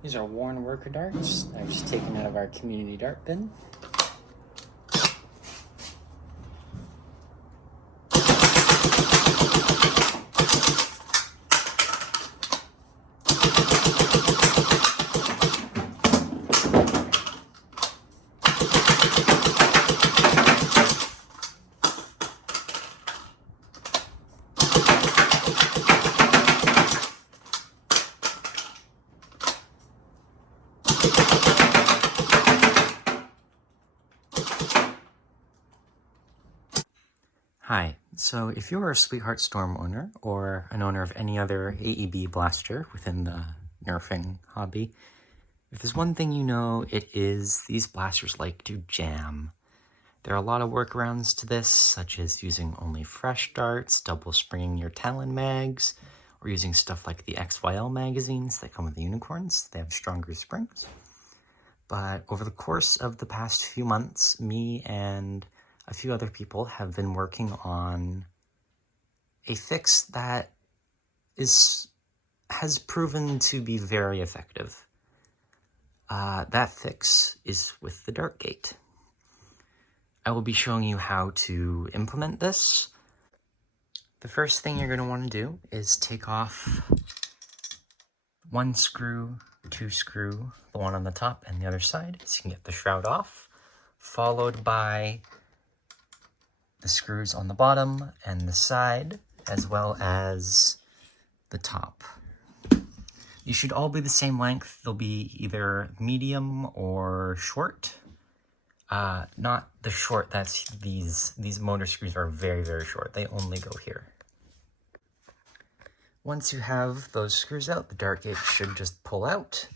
These are worn worker darts. They're just taken out of our community dart bin. Hi, so if you're a Sweetheart Storm owner or an owner of any other AEB blaster within the nerfing hobby, if there's one thing you know, it is these blasters like to jam. There are a lot of workarounds to this, such as using only fresh darts, double springing your Talon mags, or using stuff like the XYL magazines that come with the unicorns. They have stronger springs. But over the course of the past few months, me and a few other people have been working on a fix that has proven to be very effective. That fix is with the dart gate. I will be showing you how to implement this. The first thing you're going to want to do is take off one screw, two screw, the one on the top and the other side, so you can get the shroud off, followed by the screws on the bottom and the side, as well as the top. You should all be the same length. They'll be either medium or short. Not the short, that's these motor screws are very, very short. They only go here. Once you have those screws out, the dart gate should just pull out.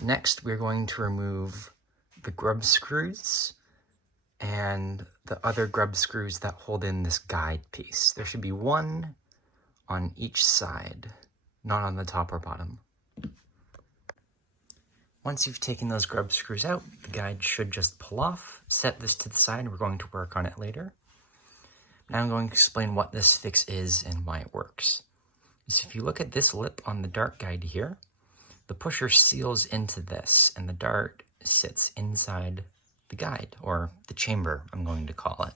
Next, we're going to remove the grub screws and the other grub screws that hold in this guide piece. There should be one on each side, not on the top or bottom. Once you've taken those grub screws out, the guide should just pull off. Set this to the side, we're going to work on it later. Now I'm going to explain what this fix is and why it works. So if you look at this lip on the dart guide here, the pusher seals into this and the dart sits inside the guide, or the chamber, I'm going to call it.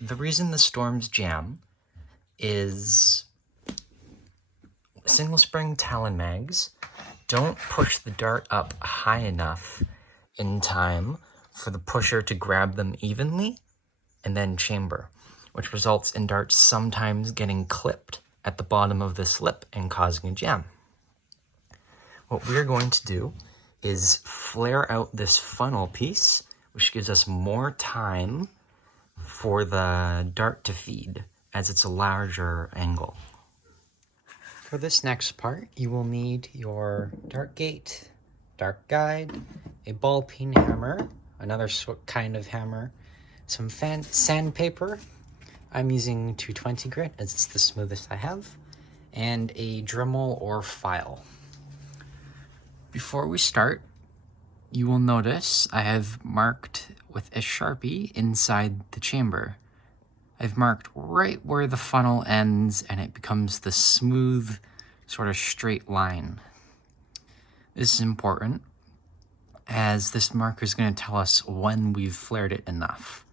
The reason the storms jam is single spring Talon mags don't push the dart up high enough in time for the pusher to grab them evenly and then chamber, which results in darts sometimes getting clipped at the bottom of this lip and causing a jam. What we're going to do is flare out this funnel piece, which gives us more time for the dart to feed, as it's a larger angle. For this next part, you will need your dart gate, dart guide, a ball peen hammer, another kind of hammer, some sandpaper. I'm using 220 grit as it's the smoothest I have, and a Dremel or file. Before we start, you will notice I have marked with a Sharpie inside the chamber. I've marked right where the funnel ends and it becomes the smooth, sort of straight line. This is important as this marker is going to tell us when we've flared it enough.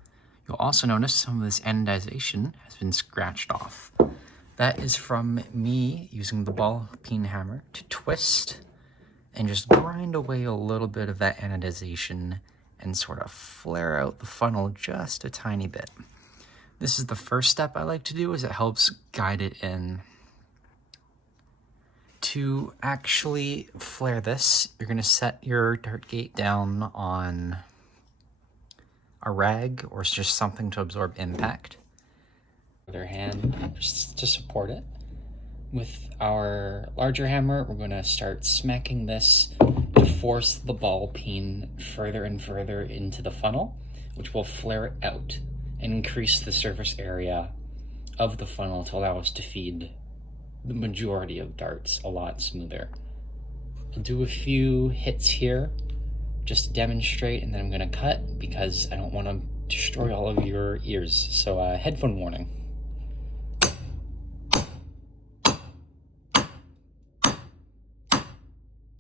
You'll also notice some of this anodization has been scratched off. That is from me using the ball peen hammer to twist and just grind away a little bit of that anodization and sort of flare out the funnel just a tiny bit. This is the first step I like to do, as it helps guide it in. To actually flare this, you're going to set your dart gate down on a rag or just something to absorb impact. Other hand just to support it. With our larger hammer, we're going to start smacking this to force the ball peen further and further into the funnel, which will flare it out and increase the surface area of the funnel to allow us to feed the majority of darts a lot smoother. I'll do a few hits here just to demonstrate, and then I'm going to cut because I don't want to destroy all of your ears. So headphone warning.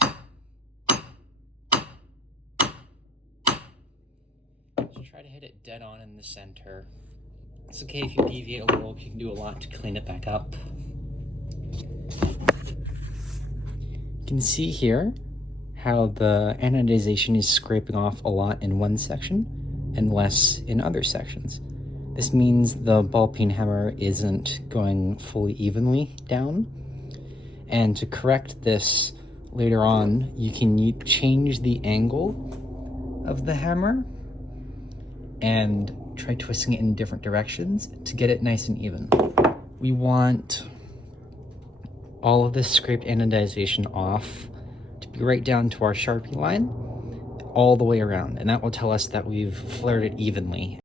Hi, Try to hit it dead on in the center. It's okay if you deviate a little, you can do a lot to clean it back up. You can see here how the anodization is scraping off a lot in one section and less in other sections. This means the ball peen hammer isn't going fully evenly down. And to correct this later on, you can change the angle of the hammer and try twisting it in different directions to get it nice and even. We want all of this scraped anodization off to be right down to our Sharpie line all the way around, and that will tell us that we've flared it evenly.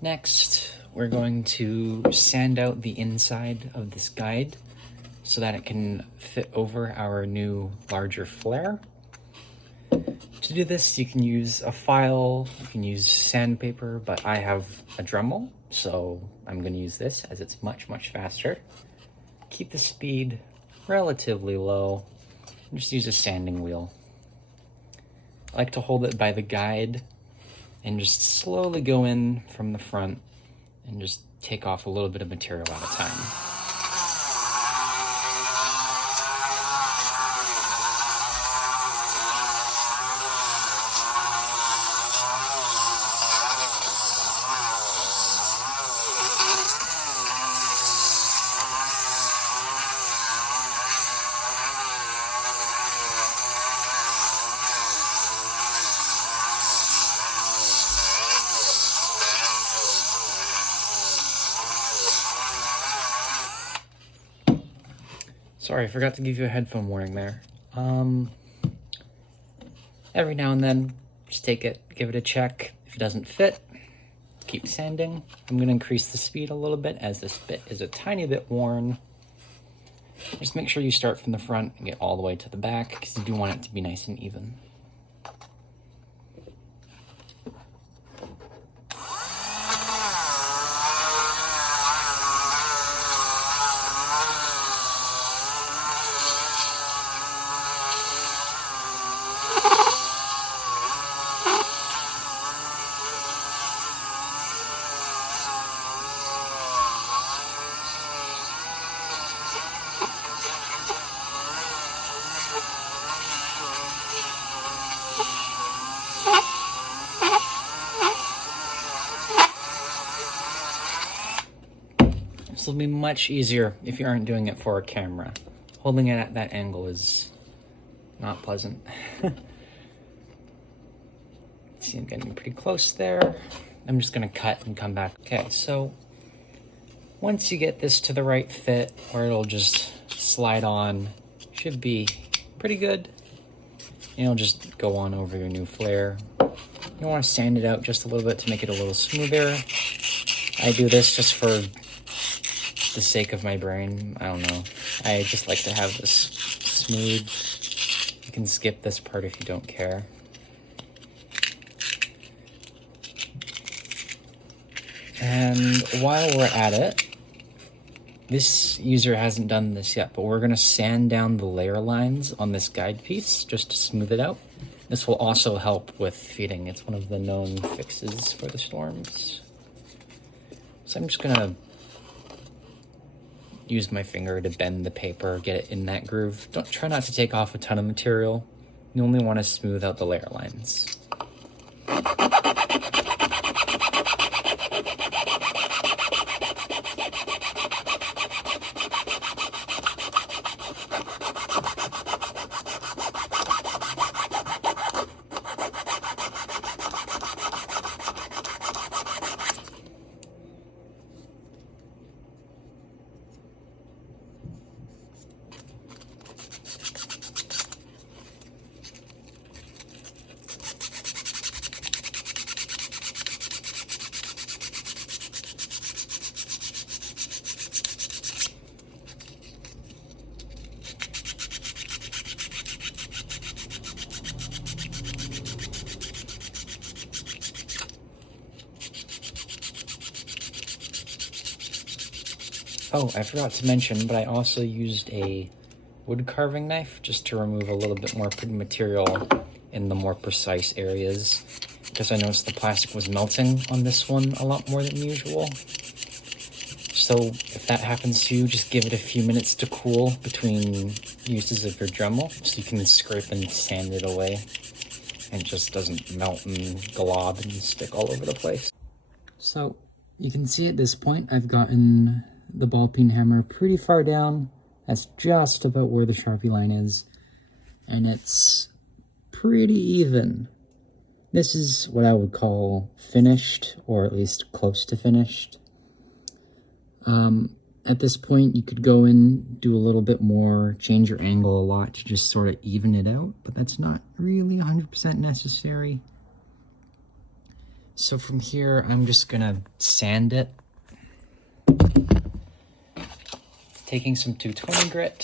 Next, we're going to sand out the inside of this guide so that it can fit over our new larger flare. To do this, you can use a file, you can use sandpaper, but I have a Dremel, so I'm going to use this as it's much, much faster. Keep the speed relatively low, and just use a sanding wheel. I like to hold it by the guide and just slowly go in from the front and just take off a little bit of material at a time. Sorry, I forgot to give you a headphone warning there. Every now and then, just take it, give it a check. If it doesn't fit, keep sanding. I'm gonna increase the speed a little bit as this bit is a tiny bit worn. Just make sure you start from the front and get all the way to the back because you do want it to be nice and even. This will be much easier if you aren't doing it for a camera. Holding it at that angle is not pleasant. See, I'm getting pretty close there. I'm just gonna cut and come back. Okay, so once you get this to the right fit, or it'll just slide on, should be pretty good. And it'll just go on over your new flare. You want to sand it out just a little bit to make it a little smoother. I do this just for the sake of my brain. I don't know. I just like to have this smooth. You can skip this part if you don't care. And while we're at it, this user hasn't done this yet, but we're going to sand down the layer lines on this guide piece just to smooth it out. This will also help with feeding. It's one of the known fixes for the storms. So I'm just going to use my finger to bend the paper, get it in that groove. Try not to take off a ton of material. You only want to smooth out the layer lines. Oh, I forgot to mention, but I also used a wood carving knife just to remove a little bit more material in the more precise areas, because I noticed the plastic was melting on this one a lot more than usual. So if that happens to you, just give it a few minutes to cool between uses of your Dremel so you can scrape and sand it away and it just doesn't melt and glob and stick all over the place. So you can see at this point I've gotten the ball peen hammer pretty far down. That's just about where the Sharpie line is, and it's pretty even. This is what I would call finished, or at least close to finished. At this point, you could go in, do a little bit more, change your angle a lot to just sort of even it out, but that's not really 100% necessary. So from here, I'm just gonna sand it. Taking some 220 grit.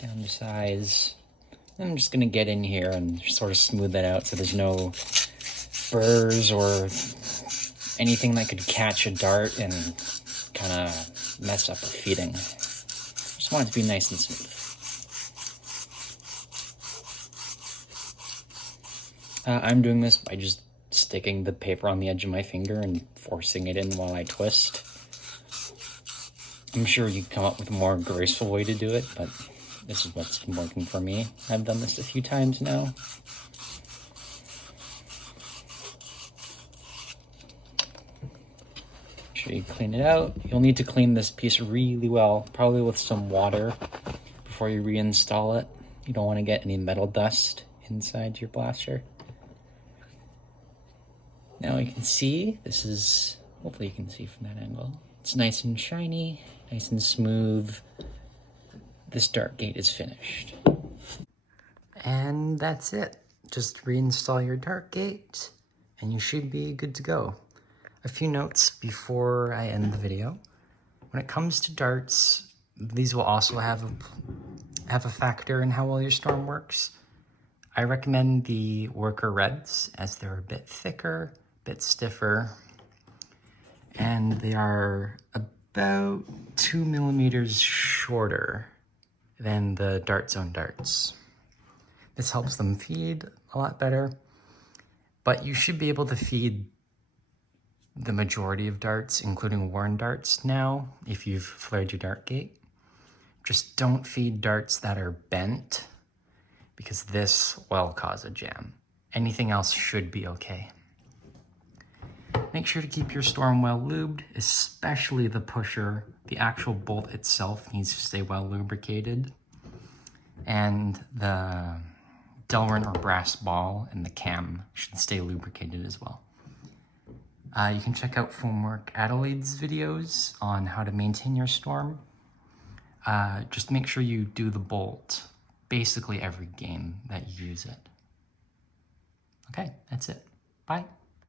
Down to size. I'm just gonna get in here and sort of smooth that out so there's no burrs or anything that could catch a dart and kind of mess up a feeding. Just want it to be nice and smooth. I'm doing this by just sticking the paper on the edge of my finger and forcing it in while I twist. I'm sure you can come up with a more graceful way to do it, but this is what's been working for me. I've done this a few times now. Make sure you clean it out. You'll need to clean this piece really well, probably with some water before you reinstall it. You don't want to get any metal dust inside your blaster. Now you can see, this is, hopefully you can see from that angle. It's nice and shiny, nice and smooth. This dart gate is finished. And that's it. Just reinstall your dart gate and you should be good to go. A few notes before I end the video. When it comes to darts, these will also have a factor in how well your storm works. I recommend the Worker Reds as they're a bit thicker, bit stiffer, and they are about 2 millimeters shorter than the Dart Zone darts. This helps them feed a lot better, but you should be able to feed the majority of darts, including worn darts now, if you've flared your dart gate. Just don't feed darts that are bent, because this will cause a jam. Anything else should be okay. Make sure to keep your storm well lubed, especially the pusher. The actual bolt itself needs to stay well lubricated. And the Delrin or brass ball and the cam should stay lubricated as well. You can check out Foamwork Adelaide's videos on how to maintain your storm. Just make sure you do the bolt basically every game that you use it. Okay, that's it. Bye.